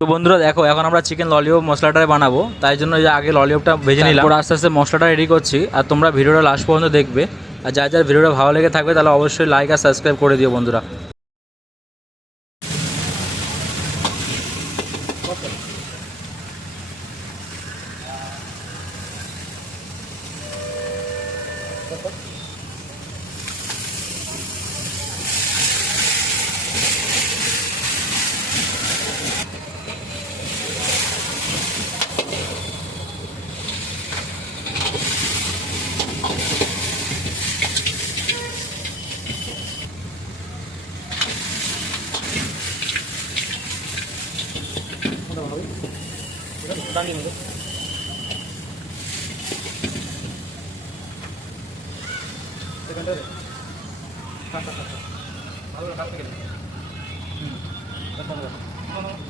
তো বন্ধুরা দেখো, এখন আমরা চিকেন ললিপপ মশলাটা বানাবো, তাই জন্য যে আগে ললিপপটা ভেজে নিলাম, তারপর আস্তে আস্তে মশলাটা রেডি করছি। আর তোমরা ভিডিওটা লাস্ট পর্যন্ত দেখবে, আর যার যার ভিডিওটা ভালো লেগে থাকবে তাহলে অবশ্যই লাইক আর সাবস্ক্রাইব করে দিও বন্ধুরা। ভালো